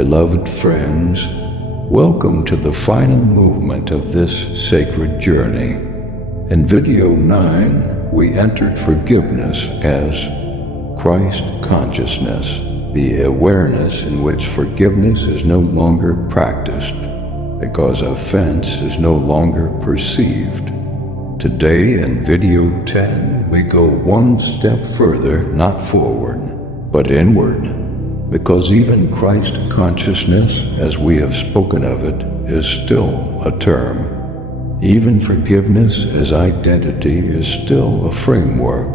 beloved friends, welcome to the final movement of this sacred journey. In video 9, we entered forgiveness as Christ consciousness, the awareness in which forgiveness is no longer practiced because offense is no longer perceived. Today in video 10, we go one step further, not forward, but inward, because even Christ consciousness, as we have spoken of it, is still a term. Even forgiveness as identity is still a framework.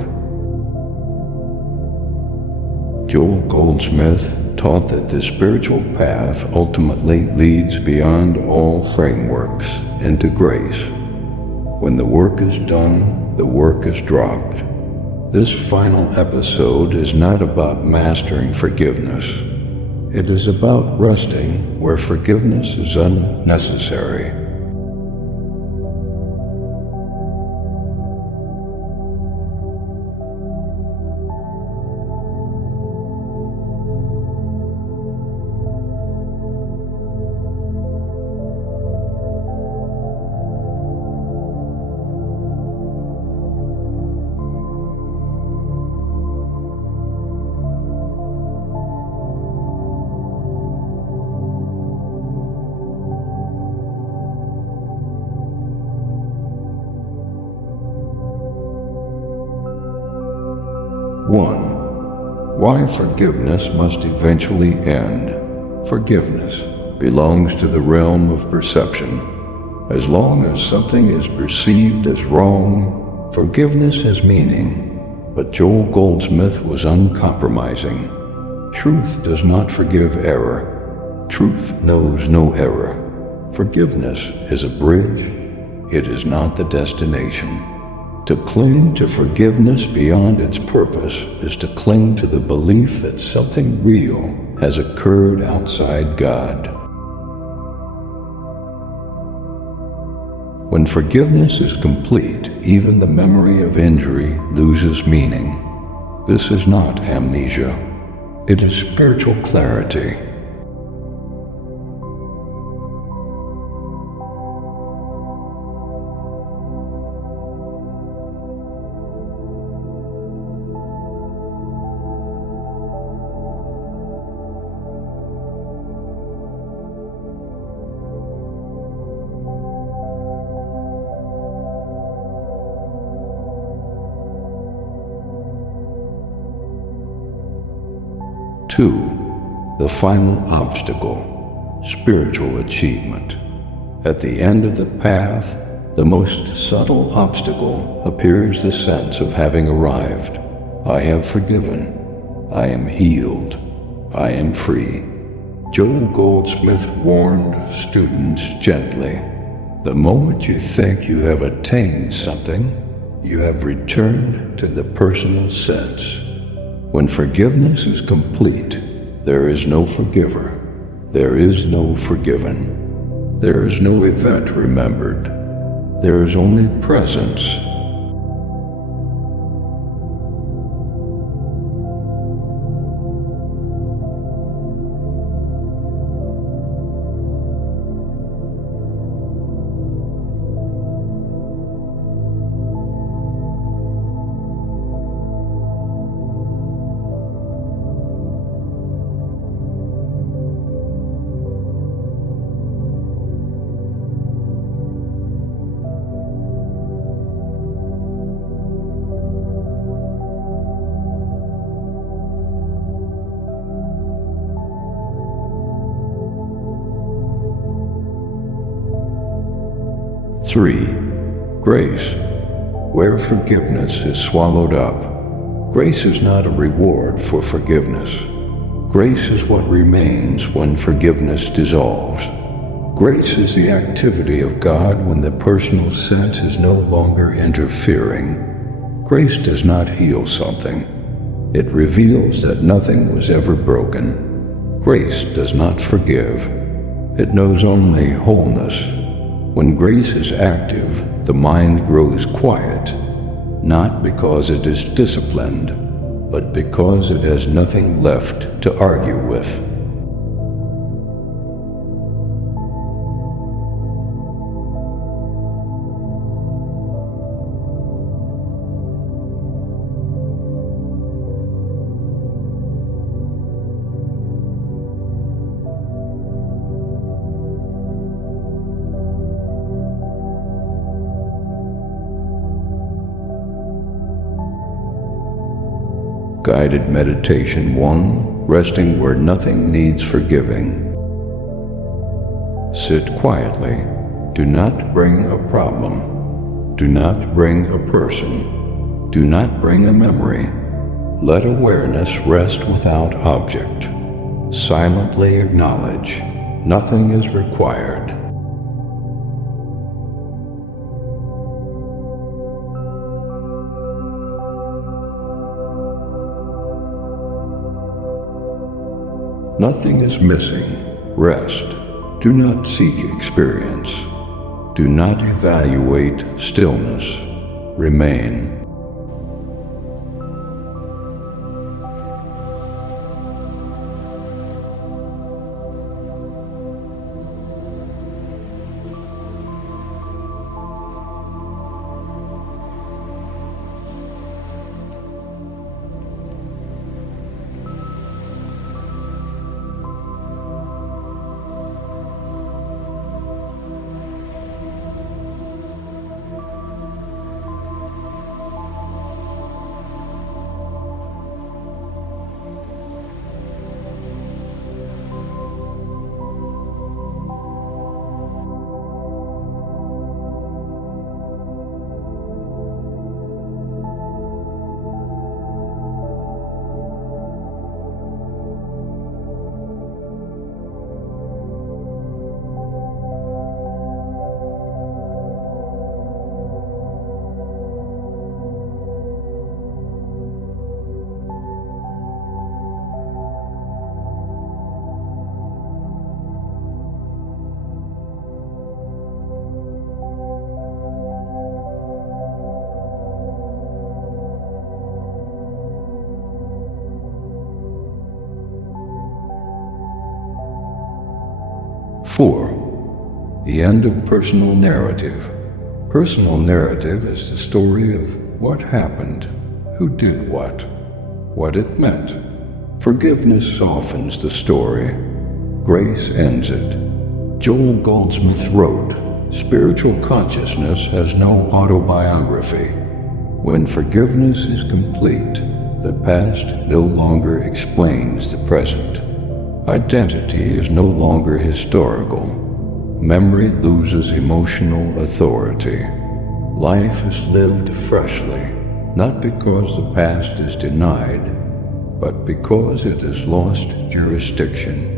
Joel Goldsmith taught that the spiritual path ultimately leads beyond all frameworks into grace. When the work is done, the work is dropped. This final episode is not about mastering forgiveness. It is about resting where forgiveness is unnecessary. One, why forgiveness must eventually end. Forgiveness belongs to the realm of perception. As long as something is perceived as wrong, forgiveness has meaning. But Joel Goldsmith was uncompromising. Truth does not forgive error. Truth knows no error. Forgiveness is a bridge. It is not the destination. To cling to forgiveness beyond its purpose is to cling to the belief that something real has occurred outside God. When forgiveness is complete, even the memory of injury loses meaning. This is not amnesia. It is spiritual clarity. Two, the final obstacle, spiritual achievement. At the end of the path, the most subtle obstacle appears the sense of having arrived. I have forgiven. I am healed. I am free. Joel Goldsmith warned students gently, the moment you think you have attained something, you have returned to the personal sense. When forgiveness is complete, there is no forgiver. There is no forgiven. There is no event remembered. There is only presence. Three, grace, where forgiveness is swallowed up. Grace is not a reward for forgiveness. Grace is what remains when forgiveness dissolves. Grace is the activity of God when the personal sense is no longer interfering. Grace does not heal something. It reveals that nothing was ever broken. Grace does not forgive. It knows only wholeness. When grace is active, the mind grows quiet, not because it is disciplined, but because it has nothing left to argue with. Guided Meditation 1. Resting where nothing needs forgiving. Sit quietly. Do not bring a problem. Do not bring a person. Do not bring a memory. Let awareness rest without object. Silently acknowledge. Nothing is required. Nothing is missing. Rest. Do not seek experience. Do not evaluate stillness. Remain. Four, the end of personal narrative. Personal narrative is the story of what happened, who did what it meant. Forgiveness softens the story. Grace ends it. Joel Goldsmith wrote, "Spiritual consciousness has no autobiography. When forgiveness is complete, the past no longer explains the present. Identity is no longer historical. Memory loses emotional authority. Life is lived freshly, not because the past is denied, but because it has lost jurisdiction."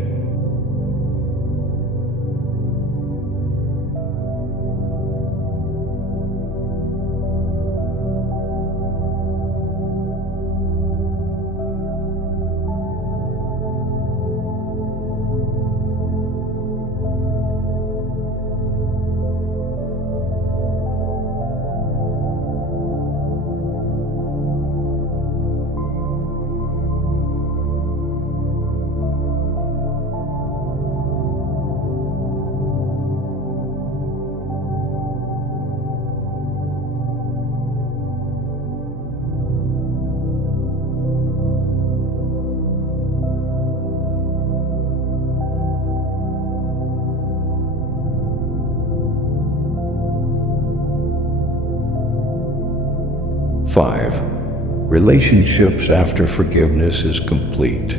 Five, relationships after forgiveness is complete.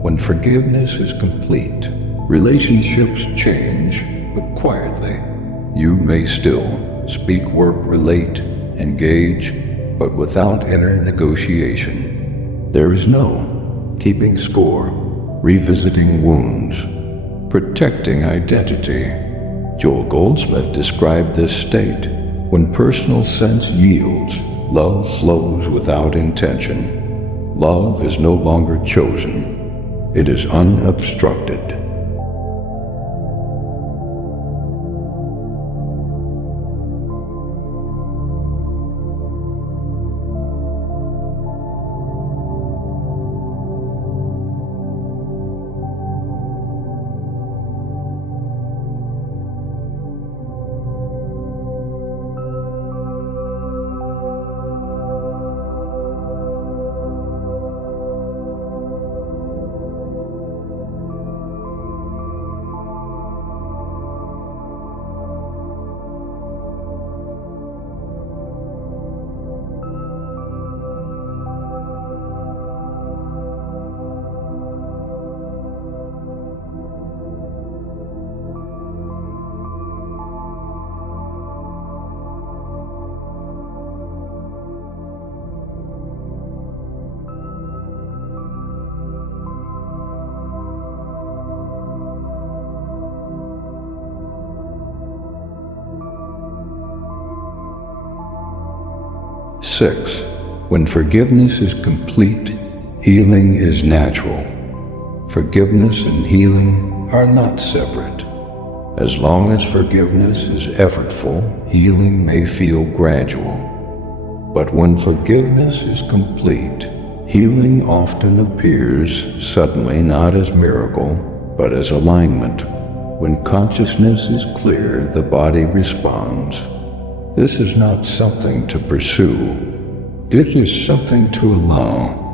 When forgiveness is complete, relationships change, but quietly. You may still speak, work, relate, engage, but without inner negotiation. There is no keeping score, revisiting wounds, protecting identity. Joel Goldsmith described this state. When personal sense yields, love flows without intention. Love is no longer chosen. It is unobstructed. 6. When forgiveness is complete, healing is natural. Forgiveness and healing are not separate. As long as forgiveness is effortful, healing may feel gradual. But when forgiveness is complete, healing often appears suddenly, not as miracle, but as alignment. When consciousness is clear, the body responds. This is not something to pursue. It is something to allow.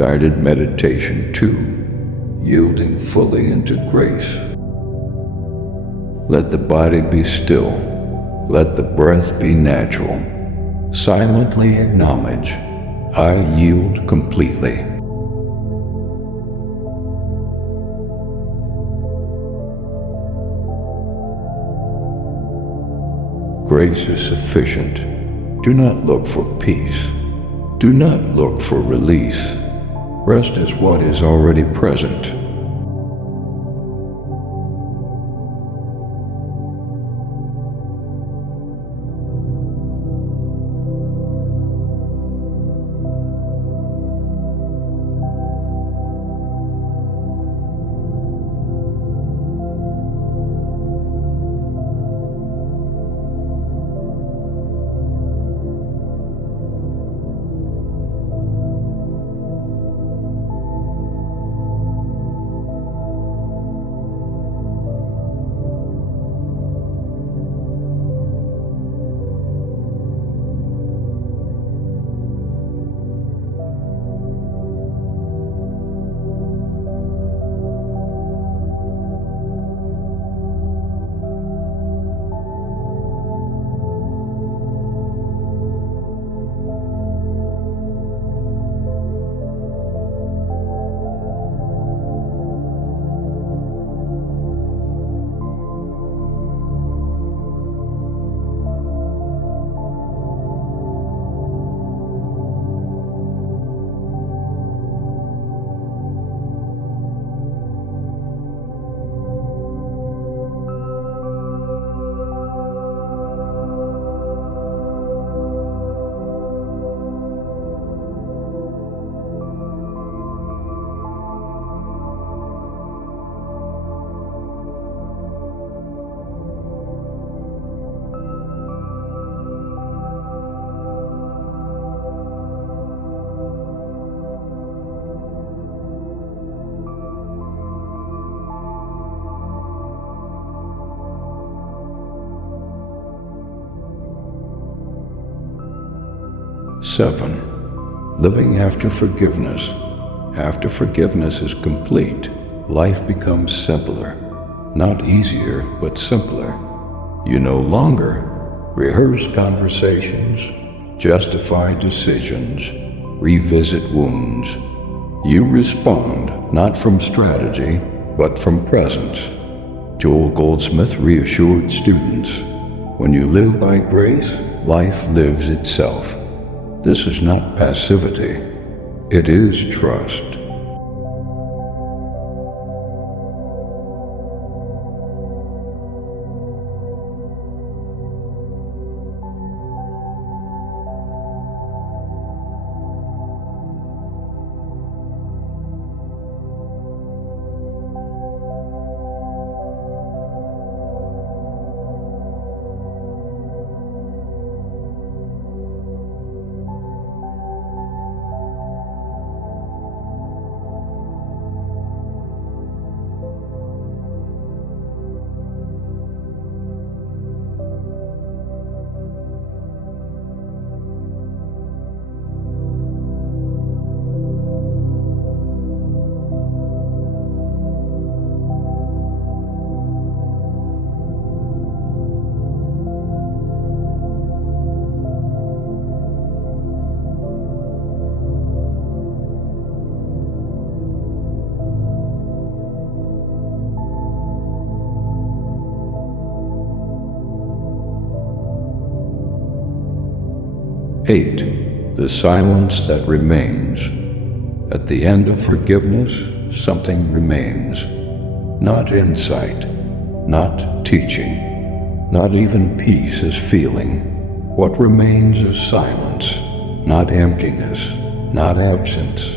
Guided meditation 2. Yielding fully into grace. Let the body be still. Let the breath be natural. Silently acknowledge, I yield completely. Grace is sufficient. Do not look for peace. Do not look for release. Rest is what is already present. Seven. Living after forgiveness. After forgiveness is complete, life becomes simpler. Not easier, but simpler. You no longer rehearse conversations, justify decisions, revisit wounds. You respond not from strategy, but from presence. Joel Goldsmith reassured students, when you live by grace, life lives itself. This is not passivity. It is trust. 8. The silence that remains. At the end of forgiveness, something remains. Not insight, not teaching, not even peace as feeling. What remains is silence, not emptiness, not absence,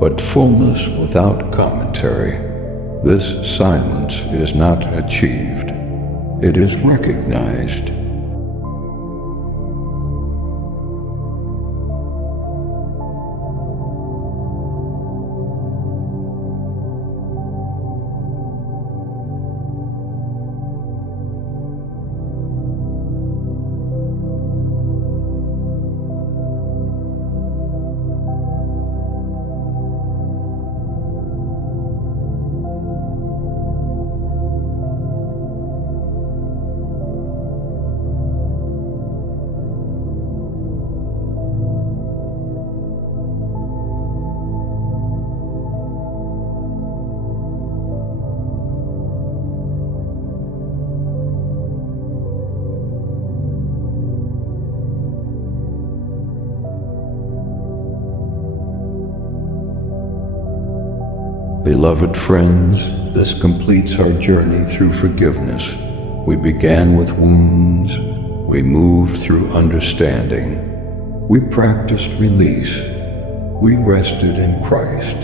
but fullness without commentary. This silence is not achieved. It is recognized. Beloved friends, this completes our journey through forgiveness. We began with wounds. We moved through understanding. We practiced release. We rested in Christ.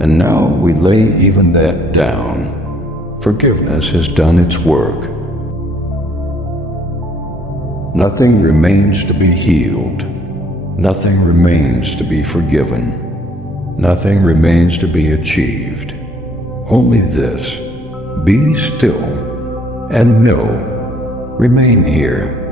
And now we lay even that down. Forgiveness has done its work. Nothing remains to be healed. Nothing remains to be forgiven. Nothing remains to be achieved. Only this: be still and know. Remain here.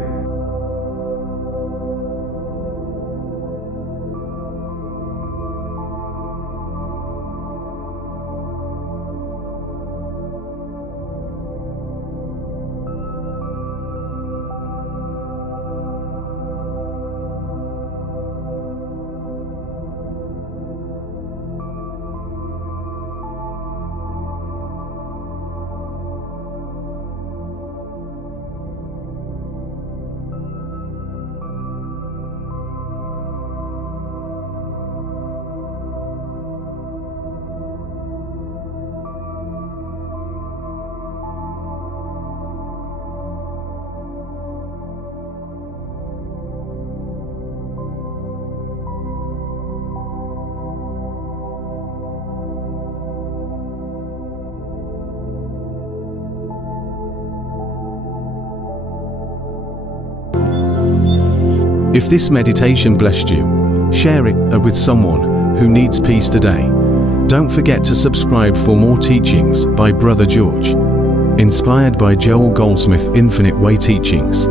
If this meditation blessed you, share it with someone who needs peace today. Don't forget to subscribe for more teachings by Brother George. Inspired by Joel Goldsmith Infinite Way Teachings.